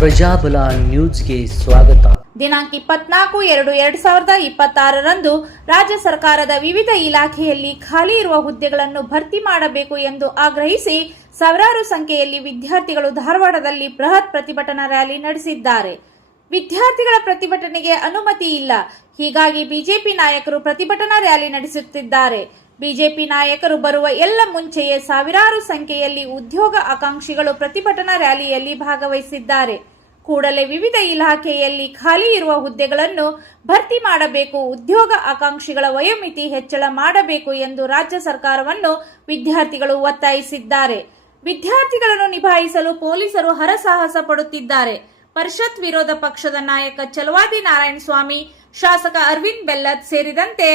ಪ್ರಜಾಬಲ ನ್ಯೂಸ್ಗೆ ಸ್ವಾಗತ. ದಿನಾಂಕ 24/2/2026 ರಾಜ್ಯ ಸರ್ಕಾರದ ವಿವಿಧ ಇಲಾಖೆಯಲ್ಲಿ ಖಾಲಿ ಇರುವ ಹುದ್ದೆಗಳನ್ನು ಭರ್ತಿ ಮಾಡಬೇಕು ಎಂದು ಆಗ್ರಹಿಸಿ ಸಾವಿರಾರು ಸಂಖ್ಯೆಯಲ್ಲಿ ವಿದ್ಯಾರ್ಥಿಗಳು ಧಾರವಾಡದಲ್ಲಿ ಬೃಹತ್ ಪ್ರತಿಭಟನಾ ರ್ಯಾಲಿ ನಡೆಸಿದ್ದಾರೆ. ವಿದ್ಯಾರ್ಥಿಗಳ ಪ್ರತಿಭಟನೆಗೆ ಅನುಮತಿ ಇಲ್ಲ, ಹೀಗಾಗಿ ಬಿಜೆಪಿ ನಾಯಕರು ಪ್ರತಿಭಟನಾ ರ್ಯಾಲಿ ನಡೆಸುತ್ತಿದ್ದಾರೆ. ಬಿಜೆಪಿ ನಾಯಕರು ಬರುವ ಎಲ್ಲ ಮುಂಚೆಯೇ ಸಾವಿರಾರು ಸಂಖ್ಯೆಯಲ್ಲಿ ಉದ್ಯೋಗ ಆಕಾಂಕ್ಷಿಗಳು ಪ್ರತಿಭಟನಾ ರ್ಯಾಲಿಯಲ್ಲಿ ಭಾಗವಹಿಸಿದ್ದಾರೆ. ಕೂಡಲೇ ವಿವಿಧ ಇಲಾಖೆಯಲ್ಲಿ ಖಾಲಿ ಇರುವ ಹುದ್ದೆಗಳನ್ನು ಭರ್ತಿ ಮಾಡಬೇಕು, ಉದ್ಯೋಗ ಆಕಾಂಕ್ಷಿಗಳ ವಯೋಮಿತಿ ಹೆಚ್ಚಳ ಮಾಡಬೇಕು ಎಂದು ರಾಜ್ಯ ಸರ್ಕಾರವನ್ನು ವಿದ್ಯಾರ್ಥಿಗಳು ಒತ್ತಾಯಿಸಿದ್ದಾರೆ. ವಿದ್ಯಾರ್ಥಿಗಳನ್ನು ನಿಭಾಯಿಸಲು ಪೊಲೀಸರು ಹರಸಾಹಸ ಪಡುತ್ತಿದ್ದಾರೆ. ಪರಿಷತ್ ವಿರೋಧ ಪಕ್ಷದ ನಾಯಕ ಚಲವಾದಿ ನಾರಾಯಣಸ್ವಾಮಿ, ಶಾಸಕ ಅರವಿಂದ್ ಬೆಲ್ಲದ್ ಸೇರಿದಂತೆ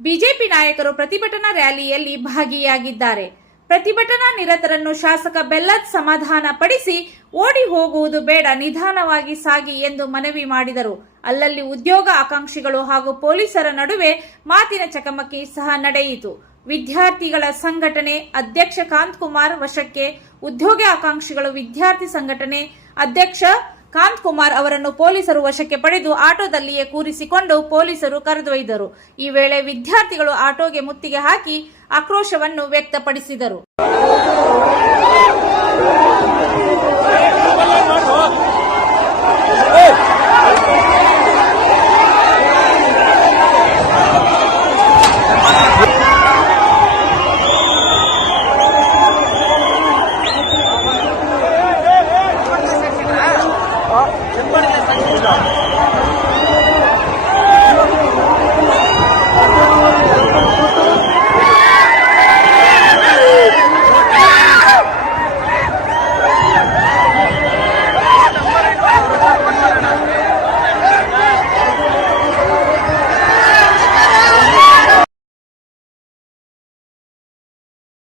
ಬಿಜೆಪಿ ನಾಯಕರು ಪ್ರತಿಭಟನಾ ರ್ಯಾಲಿಯಲ್ಲಿ ಭಾಗಿಯಾಗಿದ್ದಾರೆ. ಪ್ರತಿಭಟನಾ ನಿರತರನ್ನು ಶಾಸಕ ಬೆಲ್ಲದ್ ಸಮಾಧಾನ ಪಡಿಸಿ ಓಡಿ ಹೋಗುವುದು ಬೇಡ, ನಿಧಾನವಾಗಿ ಸಾಗಿ ಎಂದು ಮನವಿ ಮಾಡಿದರು. ಅಲ್ಲಲ್ಲಿ ಉದ್ಯೋಗ ಆಕಾಂಕ್ಷಿಗಳು ಹಾಗೂ ಪೊಲೀಸರ ನಡುವೆ ಮಾತಿನ ಚಕಮಕಿ ಸಹ ನಡೆಯಿತು. ವಿದ್ಯಾರ್ಥಿಗಳ ಸಂಘಟನೆ ಅಧ್ಯಕ್ಷ ಕಾಂತಕುಮಾರ್ ವಶಕ್ಕೆ, ಉದ್ಯೋಗ ಆಕಾಂಕ್ಷಿಗಳು ವಿದ್ಯಾರ್ಥಿ ಸಂಘಟನೆ ಅಧ್ಯಕ್ಷ ಕಾಂತಕುಮಾರ್ ಅವರನ್ನು ಪೊಲೀಸರು ವಶಕ್ಕೆ ಪಡೆದು ಆಟೋದಲ್ಲಿಯೇ ಕೂರಿಸಿಕೊಂಡು ಪೊಲೀಸರು ಕರೆದೊಯ್ದರು. ಈ ವೇಳೆ ವಿದ್ಯಾರ್ಥಿಗಳು ಆಟೋಗೆ ಮುತ್ತಿಗೆ ಹಾಕಿ ಆಕ್ರೋಶವನ್ನು ವ್ಯಕ್ತಪಡಿಸಿದರು.